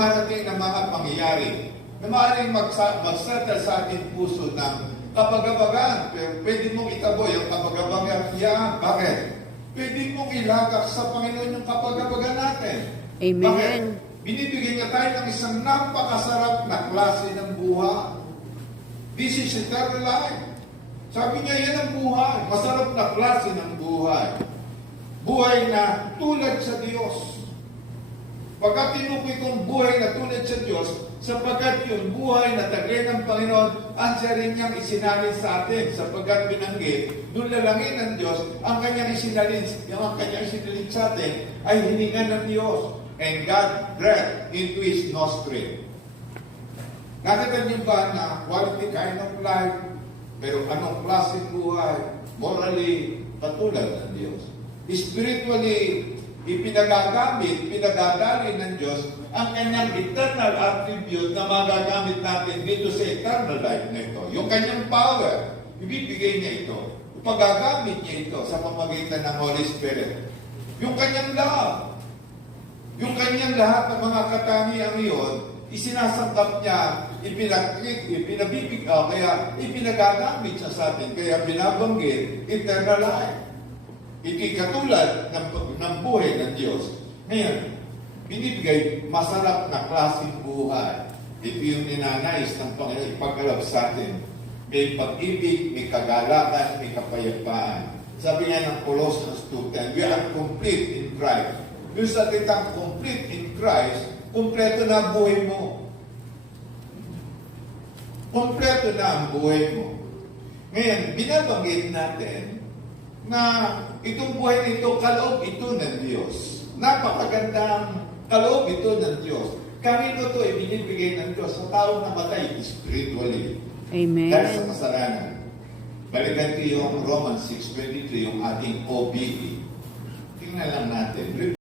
dumarating na mga pangyayari na maaaring magsatal sa ating puso ng kapagabagan. Pero pwede mong itaboy ang kapagabagan yan. Bakit? Pwede mong ilagak sa Panginoon yung kapagabagan natin. Amen. Bakit? Binibigyan niya tayo ng isang napakasarap na klase ng buhay. This is eternal life. Sabi niya, yan ang buhay. Masarap na klase ng buhay. Buhay na tulad sa Diyos. Pagka tinukoy kong buhay na tulad sa Diyos, sapagkat yung buhay na tagay ng Panginoon, ang siya rin niyang isinalin sa atin. Sapagkat binanggit, doon lalangin ng Diyos, ang kanyang isinalin sa atin ay hiningan ng Diyos. And God breathed into His nostril. Nakita niyo ba na quality kind of life, pero anong klaseng buhay? Morally, katulad ng Diyos. Spiritually, ipinagagamit, pinagdadali ng Diyos ang kanyang eternal attribute na magagamit natin dito sa eternal life na ito. Yung kanyang power, ibibigay niya ito. Pagagamit niya ito sa pamamagitan ng Holy Spirit. Yung kanyang love, yung kanyang lahat ng mga katangiang iyon, isinasangkap niya, kaya ipinagagamit siya sa atin. Kaya binabanggit, eternal life. Ikikatulad ng buhay ng Diyos. Ngayon, binibigay masarap na klaseng buhay. Ito yung ninanais ng Panginoon ipagkalab sa atin. May pag-ibig, may kagalakan, may kapayapaan. Sabi nga ng Colossians 2:10, we are complete in Christ. Yung salitang complete in Christ, kumpleto na ang buhay mo. Kumpleto na ang buhay mo. Ngayon, binabanggit natin na itong buhay nito, kaloob ito ng Diyos. Napakagandang kaloob ito ng Diyos. Kanino ito ay binibigay ng Diyos sa taong namatay spiritually. Amen. Dahil sa kasalanan. Balikan ko yung Romans 6:23, yung ating OBE. Tingnan lang natin.